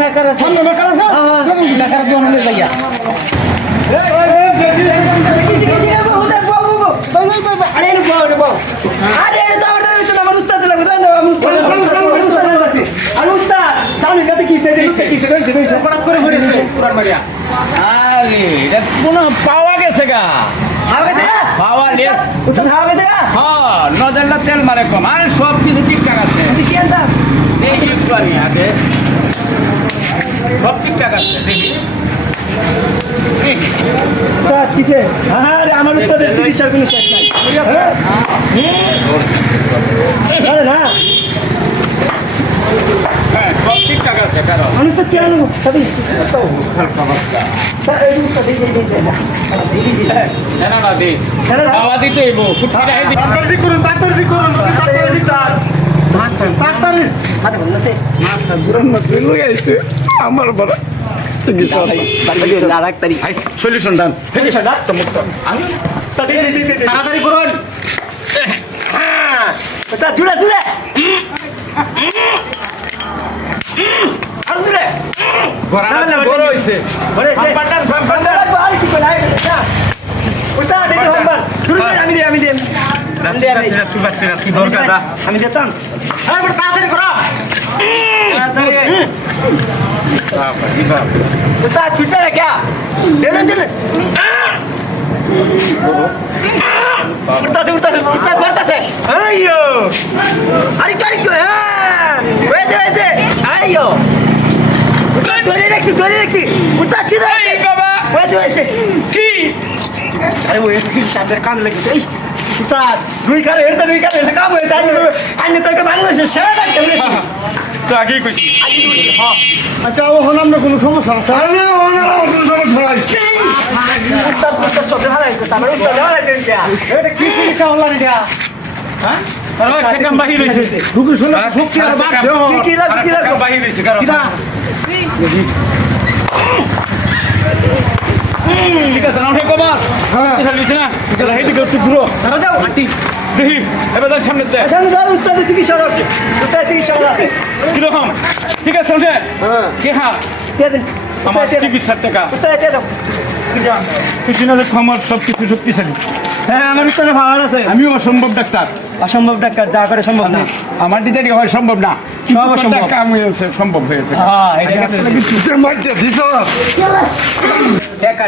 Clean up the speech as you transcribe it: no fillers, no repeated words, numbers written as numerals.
Maker আছে সামনে maker আছে মেকার দোকান হলে যাইয়া পাওয়া গেছে গা পাওয়া নজরটা তেল মারে কম আর সব কিছু ঠিকঠাক আছে দেখি একটু আনি আগে সব ঠিকঠাক আছে দেখি আমার উস্তাদের চিকিৎসার কোনো শেষ নাই না হ্যাঁ সব ঠিকঠাক আছে কারণ মানুষ তো কেন সবই না দে পাওয়া দিতে এবো তাড়াতাড়ি করুন তাড়াতাড়ি করুন তাড়াতাড়ি আমার বড় সলিউশন দান তাড়াতাড়ি করুন জুড়ে জুড়ে আরো জুড়ে বড় হয়েছে আমি যেতাম তাড়াতাড়ি করো ছুটে দেখা দিলেন দিলেন উঠতাছে উঠতাছে উঠতাছে করতাছে আইয়ো আরে কাই হয়েছে আইয়ো ধরে রাখছি উঠতাছি রে বাবা হয়েছে কি আরে ওই সামনের কাম লেগেছে এই উস্তাদ দুই কারে এটা কাম হয়েছে আইনে তোকে বাংলাদেশের সেরা ডাক্তার তো আগেই কইছি আচ্ছা ও হলাম না কোনো সমস্যা আছে কোনো সমস্যা নাই উস্তাদ চোখে হারাইছে তারপর উস্তাদ হারাইছে এটা কি চিকিৎসা হলো এটা হ্যাঁ তারপর টাকা বাহির হইছে ঢুকে শুনে শক্তি আর বাড়ছে কি টাকা বাহির হইছে কারণ ঠিক আছে না কবা হ্যাঁ হইছে না তাহলে হেডি করতে ঘুরো তারা যাও হাঁটি দেখি এবার সামনে দে সামনে যাও উস্তাদের চিকিৎসা আছে উস্তাদের চিকিৎসা আছে কিরকম ঠিক আছে ওঠে হ্যাঁ কে হ্যাঁ দিয়ে দেন আমার চিকিৎসার টাকা উস্তাদ দিয়ে দাও কিছু না আমার সব কিছু শক্তিশালী হ্যাঁ আমার উস্তাদের ভালো আছে আমি অসম্ভব ডাক্তার অসম্ভব ডাক্তার যা করে সম্ভব না আমার দিদারি হয় সম্ভব না সব অসম্ভব। কাম হয়েছে সম্ভব হয়েছে হ্যাঁ এটা মারতে দিছ টাকা